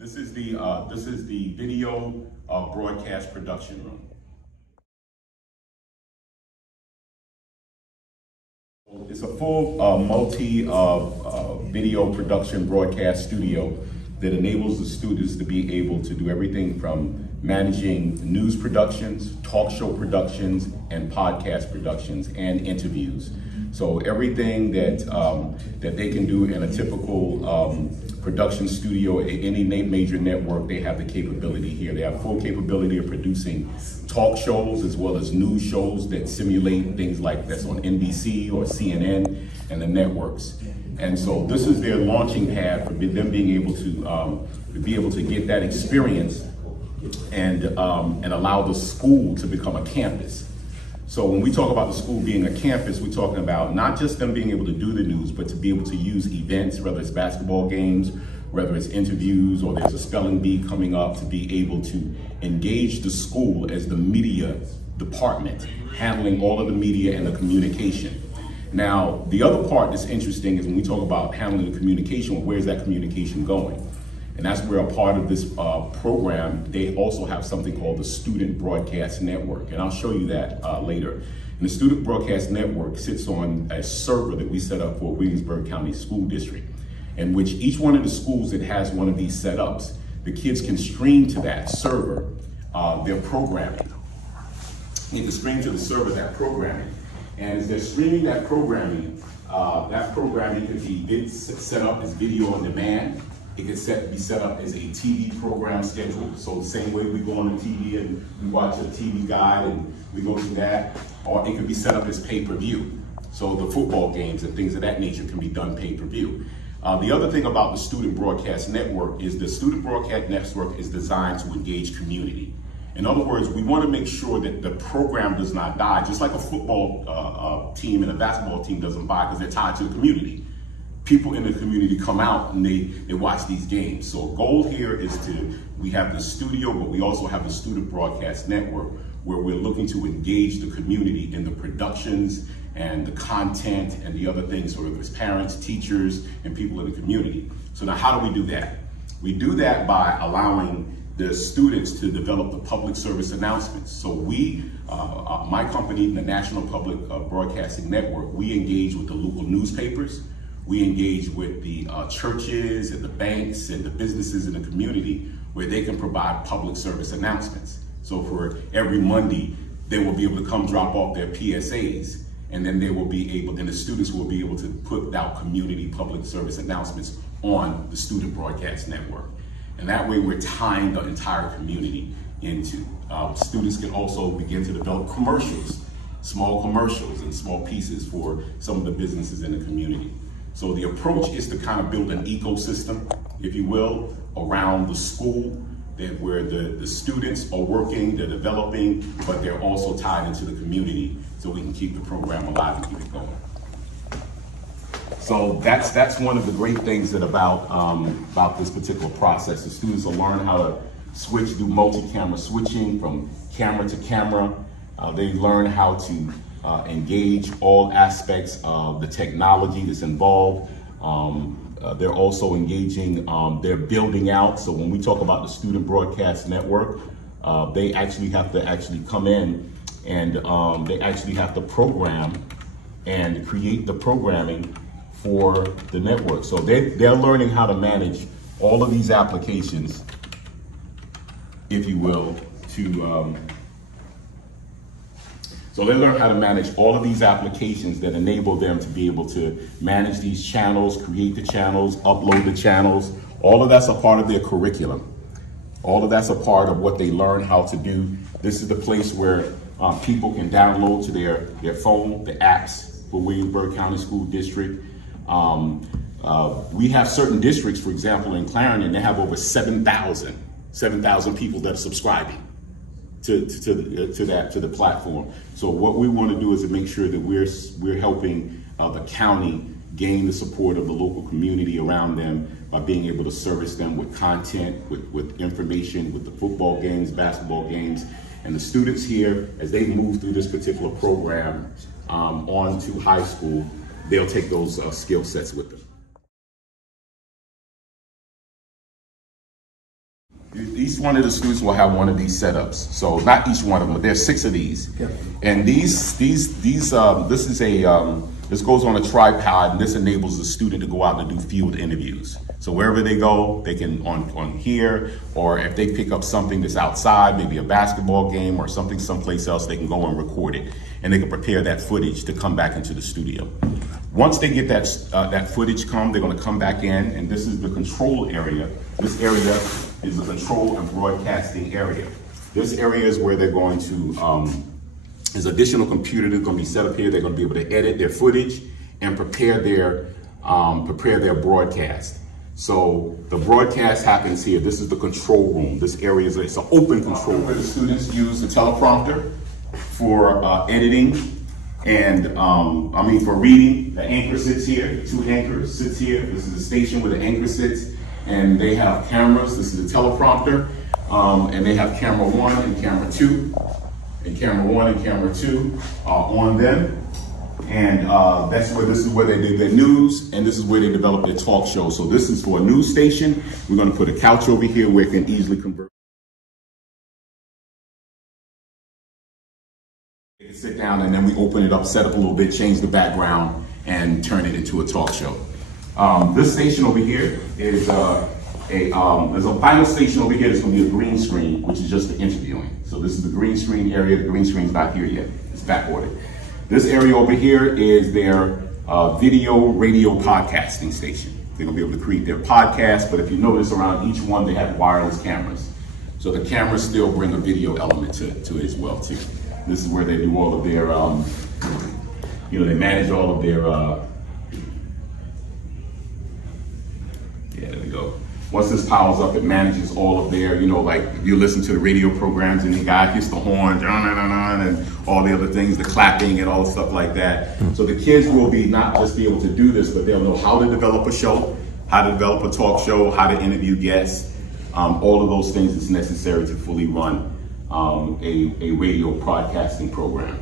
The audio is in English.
This is the video broadcast production room. It's a full multi-video production broadcast studio that enables the students to be able to do everything from managing news productions, talk show productions, and podcast productions and interviews. So everything that that they can do in a typical production studio at any major network, they have the capability here. They have full capability of producing talk shows as well as news shows that simulate things like that's on NBC or CNN and the networks. And so this is their launching pad for them being able to get that experience and allow the school to become a campus. So when we talk about the school being a campus, we're talking about not just them being able to do the news, but to be able to use events, whether it's basketball games, whether it's interviews, or there's a spelling bee coming up, to be able to engage the school as the media department, handling all of the media and the communication. Now, the other part that's interesting is when we talk about handling the communication, well, where's that communication going? And that's where a part of this program, they also have something called the Student Broadcast Network. And I'll show you that later. And the Student Broadcast Network sits on a server that we set up for Williamsburg County School District, in which each one of the schools that has one of these setups, the kids can stream to that server their programming. You can stream to the server that programming. And as they're streaming that programming could be set up as video on demand. It could be set up as a TV program schedule. So the same way we go on the TV and we watch a TV guide and we go through that, or it could be set up as pay-per-view. So the football games and things of that nature can be done pay-per-view. The other thing about the Student Broadcast Network is the Student Broadcast Network is designed to engage community. In other words, we want to make sure that the program does not die, just like a football team and a basketball team doesn't die because they're tied to the community. People in the community come out and they watch these games. So the goal here is we have the studio, but we also have the Student Broadcast Network, where we're looking to engage the community in the productions and the content and the other things, so whether it's parents, teachers, and people in the community. So now how do we do that? We do that by allowing the students to develop the public service announcements. So we, my company, the National Public Broadcasting Network, we engage with the local newspapers. We engage with the churches and the banks and the businesses in the community where they can provide public service announcements. So for every Monday, they will be able to come drop off their PSAs, and then they will be able, and the students will be able to put out community public service announcements on the Student Broadcast Network. And that way we're tying the entire community into. Students can also begin to develop commercials, small commercials and small pieces for some of the businesses in the community. So the approach is to kind of build an ecosystem, if you will, around the school, where the students are working, they're developing, but they're also tied into the community so we can keep the program alive and keep it going. So that's one of the great things about this particular process. The students will learn how to do multi-camera switching from camera to camera. They learn how to engage all aspects of the technology that's involved. They're also engaging, they're building out. So when we talk about the Student Broadcast Network, they actually have to come in and they actually have to program and create the programming for the network. So they're learning how to manage all of these applications, if you will, so they learn how to manage all of these applications that enable them to be able to manage these channels, create the channels, upload the channels. All of that's a part of their curriculum. All of that's a part of what they learn how to do. This is the place where people can download to their phone the apps for Williamsburg County School District. We have certain districts, for example, in Clarendon, they have over 7,000 people that are subscribing to the platform. So what we want to do is to make sure that we're helping the county gain the support of the local community around them by being able to service them with content, with information, with the football games, basketball games. And the students here, as they move through this particular program on to high school, they'll take those skill sets with them. each one of the students will have one of these setups. So not each one of them, but there's 6 of these. Yeah. And this goes on a tripod, and this enables the student to go out and do field interviews. So wherever they go, they can on here, or if they pick up something that's outside, maybe a basketball game or something someplace else, they can go and record it, and they can prepare that footage to come back into the studio. Once they get that footage they're going to come back in, and this is the control area. This area is the control and broadcasting area. This area is where they're going to, there's additional computer that's going to be set up here. They're going to be able to edit their footage and prepare their broadcast. So the broadcast happens here. This is the control room. This area it's an open control where the students use the teleprompter for editing and for reading. The anchor sits here. 2 anchors sits here. This is the station where the anchor sits, and they have cameras. This is the teleprompter, and they have camera 1 and camera 2. And camera 1 and camera 2 are on them. And this is where they do their news, and this is where they develop their talk show. So this is for a news station. We're going to put a couch over here where it can easily convert. They can sit down, and then we open it up, set up a little bit, change the background, and turn it into a talk show. This station over here is there's a final station over here that's going to be a green screen, which is just the interviewing. So this is the green screen area. The green screen's not here yet. It's backordered. This area over here is their video, radio podcasting station. They're going to be able to create their podcast, but if you notice around each one, they have wireless cameras. So the cameras still bring a video element to it as well, too. This is where they do all of their, they manage all of their, there we go. Once this powers up, it manages all of their, like if you listen to the radio programs and the guy hits the horn, and all the other things, the clapping and all the stuff like that. So the kids will not just be able to do this, but they'll know how to develop a show, how to develop a talk show, how to interview guests, all of those things that's necessary to fully run a radio broadcasting program.